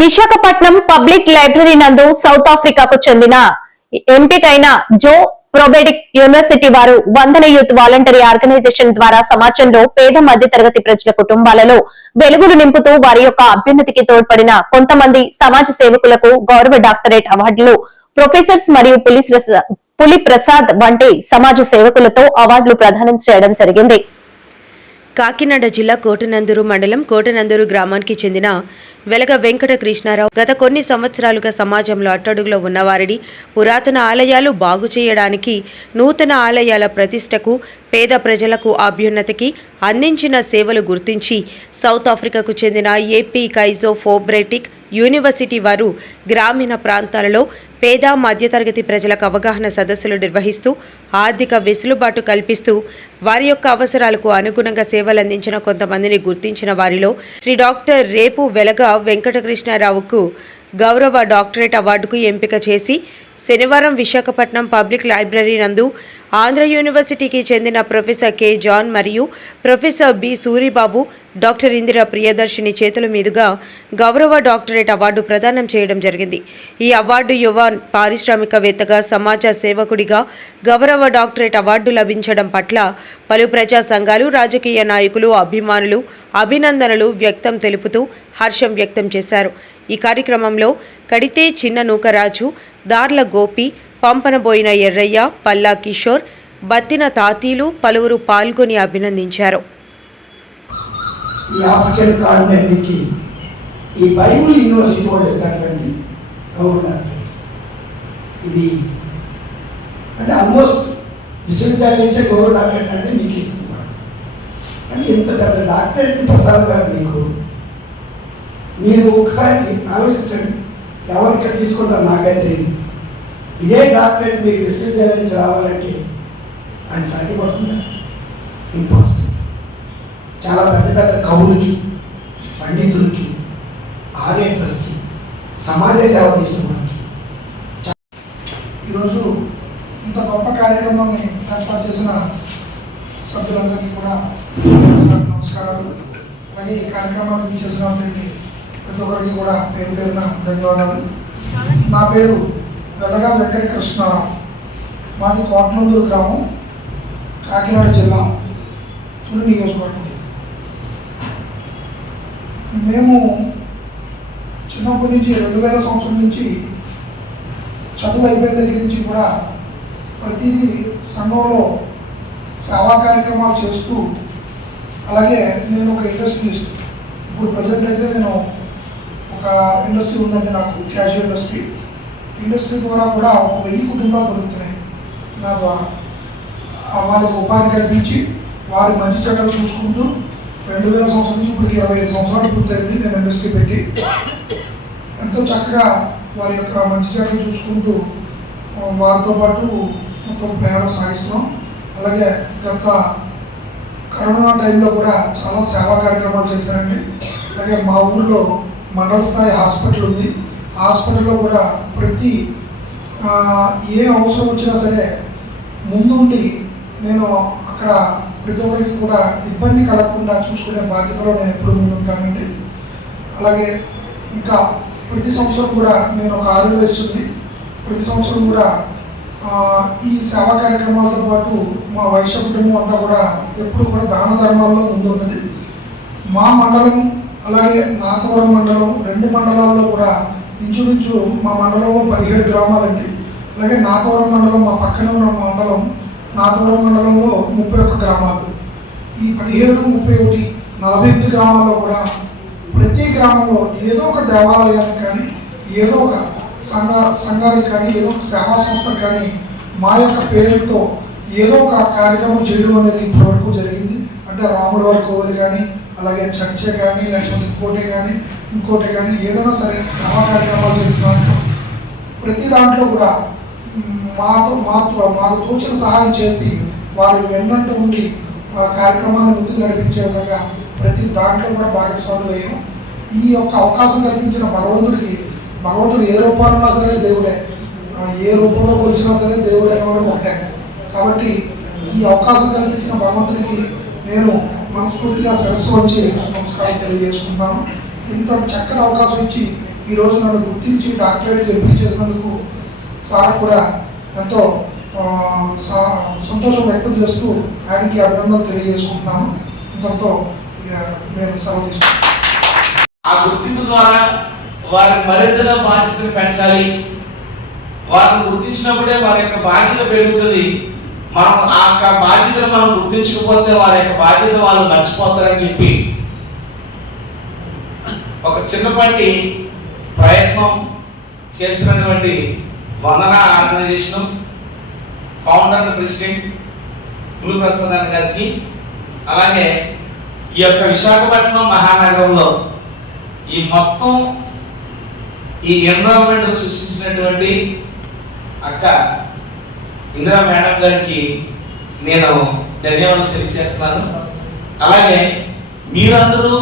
Visakhapatnam public library నందు south ఆఫ్రికాకు చెందిన ఎంపికైన జో ప్రొబెడిక్ యూనివర్సిటీ వారు వందన యూత్ వాలంటరీ ఆర్గనైజేషన్ ద్వారా సమాజంలో పేద మధ్య తరగతి ప్రజల కుటుంబాలలో వెలుగులు నింపుతూ వారి యొక్క అభ్యున్నతికి తోడ్పడిన కొంతమంది సమాజ సేవకులకు గౌరవ డాక్టరేట్ అవార్డులు, ప్రొఫెసర్స్ మరియు పులి ప్రసాద్ వంటి సమాజ సేవకులతో అవార్డులు ప్రదానం చేయడం జరిగింది. కాకినాడ జిల్లా కోటనందూరు మండలం కోటనందూరు గ్రామానికి చెందిన వెలగ వెంకట కృష్ణారావు గత కొన్ని సంవత్సరాలుగా సమాజంలో అట్టడుగులో ఉన్నవారిని పురాతన ఆలయాలు బాగు చేయడానికి, నూతన ఆలయాల ప్రతిష్టకు, పేద ప్రజలకు అభ్యున్నతికి అందించిన సేవలు గుర్తించి సౌత్ ఆఫ్రికాకు చెందిన ఏపీ కైజో ఫోబ్రెటిక్ యూనివర్సిటీ వారు గ్రామీణ ప్రాంతాలలో పేద మధ్యతరగతి ప్రజలకు అవగాహన సదస్సులు నిర్వహిస్తూ ఆర్థిక వెసులుబాటు కల్పిస్తూ వారి యొక్క అవసరాలకు అనుగుణంగా సేవలందించిన కొంతమందిని గుర్తించిన వారిలో శ్రీ డాక్టర్ రేపు వెలగ వెంకటకృష్ణారావుకు గౌరవ డాక్టరేట్ అవార్డుకు ఎంపిక చేసి శనివారం విశాఖపట్నం పబ్లిక్ లైబ్రరీ నందు ఆంధ్ర యూనివర్సిటీకి చెందిన ప్రొఫెసర్ కె జాన్ మరియు professor B Suribabu, doctor Indira Priyadarshini చేతుల మీదుగా గౌరవ డాక్టరేట్ అవార్డు ప్రదానం చేయడం జరిగింది. ఈ అవార్డు యువ పారిశ్రామికవేత్తగా, సమాజ సేవకుడిగా గౌరవ డాక్టరేట్ అవార్డు లభించడం పట్ల పలు ప్రజా సంఘాలు, రాజకీయ నాయకులు, అభిమానులు అభినందనలు వ్యక్తం తెలుపుతూ హర్షం వ్యక్తం చేశారు. ఈ కార్యక్రమంలో కడితే చిన్న నూకరాజు, దార్ల గోపి, పంపనబోయిన ఎర్రయ్య, పల్లా కిషోర్, బత్తిన తాతీలు పలువురు పాల్గొని అభినందించారు. ఈ ఆఫ్రికన్ కాంటినెంట్ నుంచి ఈ బైబుల్ యూనివర్సిటీ వాళ్ళు ఇస్తున్నటువంటి గవర్నమెంట్ ఇది అంటే ఆల్మోస్ట్ విశ్వవిద్యాలయం నుంచే గౌరవ డాక్టరేట్ అంటే మీకు ఇస్తున్నాడు. అంటే ఇంత పెద్ద డాక్టరేట్ ప్రసాద్ గారు మీరు ఒకసారి ఆలోచించండి, ఎవరు ఇక్కడ తీసుకుంటారు నాకైతే తెలియదు. ఇదే డాక్టరేట్ మీరు విశ్వవిద్యాలయం నుంచి రావాలంటే అది సాధ్యపడుతుందా? ఇంపాసిబుల్. చాలా పెద్ద పెద్ద కవులకి, పండితులకి, ఆర్యేటర్స్కి, సమాజ సేవ చేసిన వాళ్ళకి ఈరోజు ఇంత గొప్ప కార్యక్రమాన్ని ఏర్పాటు చేసిన సభ్యులందరికీ కూడా నమస్కారాలు. అలాగే ఈ కార్యక్రమాన్ని చేసినటువంటి ప్రతి ఒక్కరికి కూడా పేరు పేరున ధన్యవాదాలు. నా పేరు వెలగ వెంకట కృష్ణారావు. మాది కోటనందూరు గ్రామం, కాకినాడ జిల్లా, తుని నియోజకవర్గం. మేము చిన్నప్పటి నుంచి 2000 సంవత్సరం నుంచి చదువు అయిపోయిన దగ్గర నుంచి కూడా ప్రతిదీ సంఘంలో సేవా కార్యక్రమాలు చేస్తూ, అలాగే నేను ఒక ఇండస్ట్రియలిస్ట్. ఇప్పుడు ప్రజెంట్ అయితే నేను ఒక ఇండస్ట్రీ ఉందండి నాకు, క్యాష్ ఇండస్ట్రీ ద్వారా కూడా 1000 కుటుంబాలు బతుకుతున్నాయి. నా ద్వారా వాళ్ళకి ఉపాధి కల్పించి వారి మంచి చెడ్డలు చూసుకుంటూ 2000 సంవత్సరం నుంచి ఇప్పటికి 25 సంవత్సరాలు పూర్తయింది నేను ఇండస్ట్రీ పెట్టి. ఎంతో చక్కగా వారి యొక్క మంచి చెడ్డలు చూసుకుంటూ వారితో పాటు మొత్తం ప్రయాణం సాగిస్తున్నాం. అలాగే గత కరోనా టైంలో కూడా చాలా సేవా కార్యక్రమాలు చేశారండి. అలాగే మా ఊళ్ళో మండల స్థాయి హాస్పిటల్ ఉంది. హాస్పిటల్లో కూడా ప్రతి ఏ అవసరం వచ్చినా సరే ముందుండి నేను అక్కడ ప్రతి ఒక్కరికి కూడా ఇబ్బంది కలగకుండా చూసుకునే బాధ్యతలో నేను ఎప్పుడు ముందుంటానండి. అలాగే ఇంకా ప్రతి సంవత్సరం కూడా నేను ఒక ఆదివాసి, ప్రతి సంవత్సరం కూడా ఈ సేవా కార్యక్రమాలతో పాటు మా వైశ్య కుటుంబం అంతా కూడా ఎప్పుడు కూడా దాన ధర్మాల్లో ముందుంటుంది. మా మండలం అలాగే నాతవరం మండలం 2 మండలాల్లో కూడా ఇంచుమించు మా మండలంలో 17 గ్రామాలండి. అలాగే నాతవరం మండలం మా పక్కన ఉన్న మండలం, నాతవరం మండలంలో 31 గ్రామాలు. ఈ 17, 31, 48 గ్రామాల్లో కూడా ప్రతి గ్రామంలో ఏదో ఒక దేవాలయానికి కానీ, ఏదో ఒక సంఘానికి కానీ, ఏదో ఒక సేవా సంస్థకు కానీ మా యొక్క పేరుతో ఏదో ఒక కార్యక్రమం చేయడం అనేది ఇప్పటివరకు జరిగింది. అంటే రాముడి వారి కోవిలు కానీ, అలాగే చర్చే కానీ, లేకపోతే ఇంకోటే కానీ ఏదైనా సరే సేవా కార్యక్రమాలు చేస్తున్నారు. ప్రతి దాంట్లో కూడా మాకు తోచిన సహాయం చేసి వారి వెన్నట్టు ఉండి కార్యక్రమాన్ని ముందుకు నడిపించే విధంగా ప్రతి దాంట్లో కూడా భాగస్వాములు అయ్యాం. ఈ యొక్క అవకాశం కల్పించిన భగవంతుడు ఏ రూపాలన్నా సరే దేవుడే, ఏ రూపంలో కొలిచినా సరే దేవుడు అనేవాడు ఒకటే. కాబట్టి ఈ అవకాశం కల్పించిన భగవంతుడికి నేను మనస్ఫూర్తిగా శిరస్సు వచ్చి నమస్కారం తెలియజేసుకుంటాను. ఇంత చక్కని అవకాశం ఇచ్చి ఈరోజు నన్ను గుర్తించి డాక్టరేట్ ఎంపిక చేసినందుకు సార్ కూడా ఎంతో సంతోషం వ్యక్తం చేస్తూ ఆయనకి అభినందనలు తెలియజేసుకుంటున్నాను. ఇంతటితో నేను సెలవు తీసుకుంటాను. ఆ గుర్తింపు ద్వారా వారి మరింతగా బాధ్యతను పెంచాలి. వారిని గుర్తించినప్పుడే వారి యొక్క బాధ్యత పెరుగుతుంది. మనం ఆ యొక్క బాధ్యతను మనం గుర్తించకపోతే వారి యొక్క బాధ్యత వాళ్ళు మర్చిపోతారని చెప్పి ఒక చిన్నపాటి ప్రయత్నం చేస్తున్నటువంటి వందన organisation founder and president Guru Prasad అన్న గారికి, అలాగే ఈ యొక్క విశాఖపట్నం మహానగరంలో ఈ మొత్తం ఈ ఎన్విరాన్మెంట్ సృష్టించినటువంటి అక్క ఇందిరా మేడం గారికి నేను ధన్యవాదాలు తెలియజేస్తున్నాను. అలాగే మీరందరూ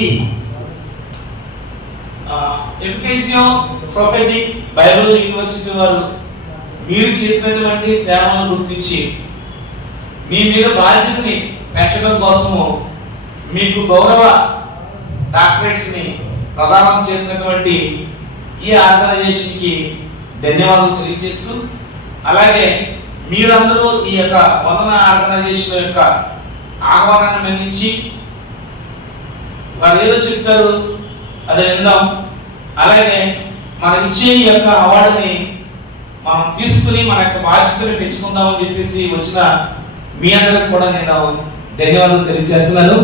ఈ ఎంపీసీఓ ప్రొఫెటిక్ బైబిల్ యూనివర్సిటీ వారు మీరు చేసినటువంటి సేవలను గుర్తించి మీ మీద బాధ్యతని పెంచడం కోసము మీకు గౌరవ డాక్టరేట్స్ ని ప్రదానం చేసినటువంటి ఈ ఆర్గనైజేషన్కి ధన్యవాదాలు తెలియజేస్తూ, అలాగే మీరందరూ ఈ యొక్క వందన ఆర్గనైజేషన్ యొక్క ఆహ్వానాన్ని మన్నించి వారు ఏదో చెప్తారు అది విందాం. అలాగే మనకి ఇచ్చే ఈ యొక్క అవార్డుని మనం తీసుకుని మన యొక్క బాధ్యతను పెంచుకుందామని చెప్పేసి వచ్చిన మీ అందరికి కూడా నేను ధన్యవాదాలు తెలియజేస్తున్నాను.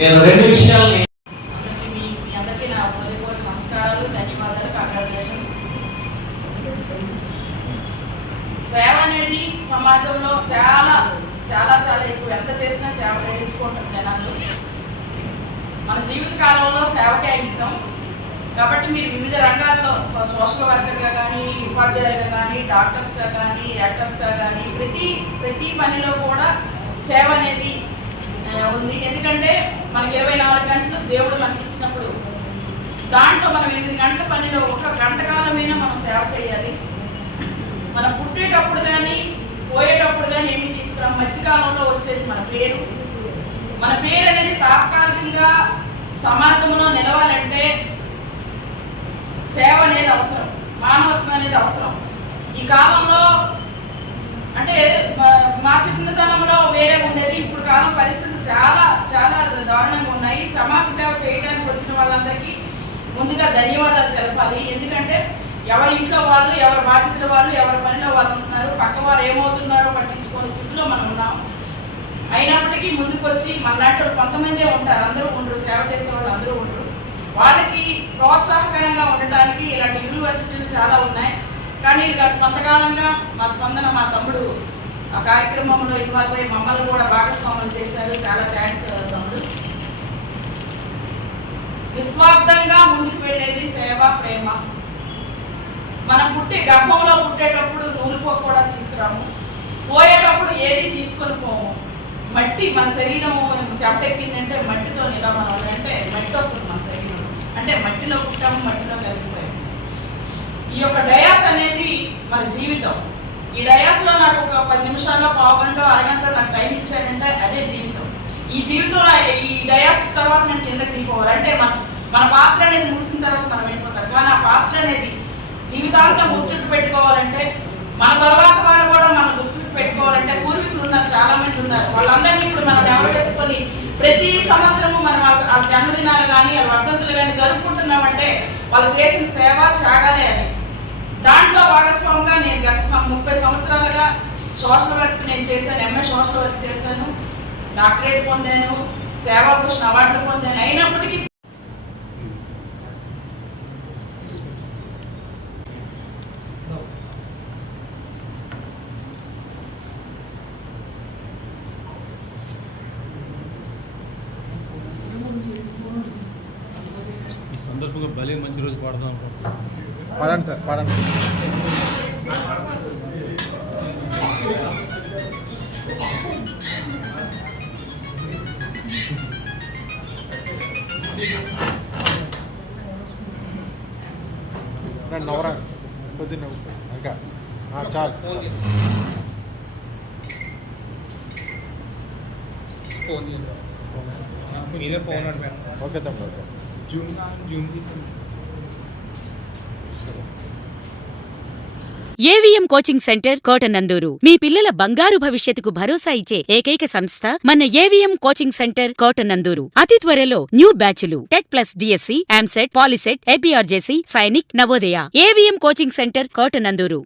నేను రెండు విషయాలని సేవ అనేది సమాజంలో చాలా చాలా చాలా ఎక్కువ, ఎంత చేసినా సేవ చేయించుకుంటారు జనాలు. మన జీవిత కాలంలో సేవకే అంకితం. కాబట్టి మీరు వివిధ రంగాల్లో సోషల్ వర్కర్గా కానీ, ఉపాధ్యాయులుగా కానీ, డాక్టర్స్గా కానీ, యాక్టర్స్గా కానీ ప్రతి పనిలో కూడా సేవ అనేది ఉంది. ఎందుకంటే మనకి 24 గంటలు దేవుడు మనకి ఇచ్చినప్పుడు దాంట్లో మనం 8 గంటల పనిలో 1 గంట కాలమైనా మనం సేవ చేయాలి. మనం పుట్టేటప్పుడు కానీ పోయేటప్పుడు కానీ ఏమీ తీసుకురాం. మధ్యకాలంలో వచ్చేది మన పేరు. మన పేరు అనేది తాత్కాలికంగా సమాజంలో నిలవాలంటే సేవ అనేది అవసరం, మానవత్వం అనేది అవసరం. ఈ కాలంలో అంటే మా చిన్నతనంలో వేరే ఉండేది, ఇప్పుడు కాలం పరిస్థితులు చాలా చాలా దారుణంగా ఉన్నాయి. సమాజ సేవ చేయడానికి వచ్చిన వాళ్ళందరికీ ముందుగా ధన్యవాదాలు తెలపాలి. ఎందుకంటే ఎవరి ఇంట్లో వాళ్ళు, ఎవరి బాధ్యతల వాళ్ళు, ఎవరి పనిలో వాళ్ళు ఉంటున్నారు. పక్కవారు ఏమవుతున్నారో పట్టించుకునే స్థితిలో మనం ఉన్నాం. అయినప్పటికీ ముందుకు వచ్చి మనలాంటి వాళ్ళు కొంతమందే ఉంటారు, అందరూ ఉండరు, సేవ చేసే వాళ్ళు అందరూ ఉండరు. వాళ్ళకి ప్రోత్సాహకరంగా ఉండటానికి ఇలాంటి యూనివర్సిటీలు చాలా ఉన్నాయి. కానీ గత కొంతకాలంగా మా స్పందన, మా తమ్ముడు ఆ కార్యక్రమంలో ఇన్వాల్వ్ అయ్యి మమ్మల్ని కూడా భాగస్వాములు చేశారు. చాలా థ్యాంక్స్ తమ్ముడు. నిస్వార్థంగా ముందుకు వెళ్ళేది సేవ, ప్రేమ. మనం గర్భంలో పుట్టేటప్పుడు నూలుపోక కూడా తీసుకురాము, పోయేటప్పుడు ఏది తీసుకొని పోము. మట్టి మన శరీరం చెమటెక్కిందంటే మట్టితో ఇలా మనం అంటే మట్టి వస్తుంది మన శరీరం. అంటే మట్టిలో పుట్టాము, మట్టిలో కలిసిపోయాము. ఈ యొక్క డయాస్ అనేది మన జీవితం. ఈ డయాస్లో నాకు ఒక 10 నిమిషాల్లో, పావుగంట, అరగంట నాకు టైం ఇచ్చానంటే అదే జీవితం. ఈ జీవితంలో ఈ డయాస్ తర్వాత నేను కిందకి దిగిపోవాలి. అంటే మన పాత్ర అనేది మూసిన తర్వాత మనం వెళ్ళిపోతాం. కానీ ఆ పాత్ర అనేది జీవితాంతం గుర్తుకు పెట్టుకోవాలంటే, మన తర్వాత వాళ్ళు కూడా మనం గుర్తుకు పెట్టుకోవాలంటే పూర్వీకులు ఉన్నారు, చాలా మంది ఉన్నారు. వాళ్ళందరినీ ఇప్పుడు మనం ఎవరు వేసుకొని ప్రతి సంవత్సరము మనం ఆ జన్మదినాలు కానీ, ఆ వర్ధంతులు కానీ జరుపుకుంటున్నామంటే వాళ్ళు చేసిన సేవ, త్యాగాలే అని. దాంట్లో భాగస్వామిగా నేను గత 30 సంవత్సరాలుగా సోషల్ వర్క్ నేను చేశాను. ఎంఏ సోషల్ వర్క్ చేశాను, డాక్టరేట్ పొందాను, సేవాభూషణ్ అవార్డులు పొందాను. అయినప్పటికీ ఈ సందర్భంగా భలే మంచి రోజు పాడదాం అనుకుంటున్నాను. పాడండి సార్, పాడండి. నవ్వరా కొద్దిగా నవ్వు ఇంకా చాలు. మీరే ఫోన్ అంటే ఓకే తమ్ముడు. జూమ్ తీసి ఏవిఎం కోచింగ్ సెంటర్ కోటనందూరు మీ పిల్లల బంగారు భవిష్యత్తుకు భరోసా ఇచ్చే ఏకైక సంస్థ మన ఏవిఎం కోచింగ్ సెంటర్ కోటనందూరు. అతి త్వరలో న్యూ బ్యాచ్లు TET plus DSC, EAMCET, POLYCET, APRJC, Sainik, Navodaya. AVM coaching centre Kotananduru.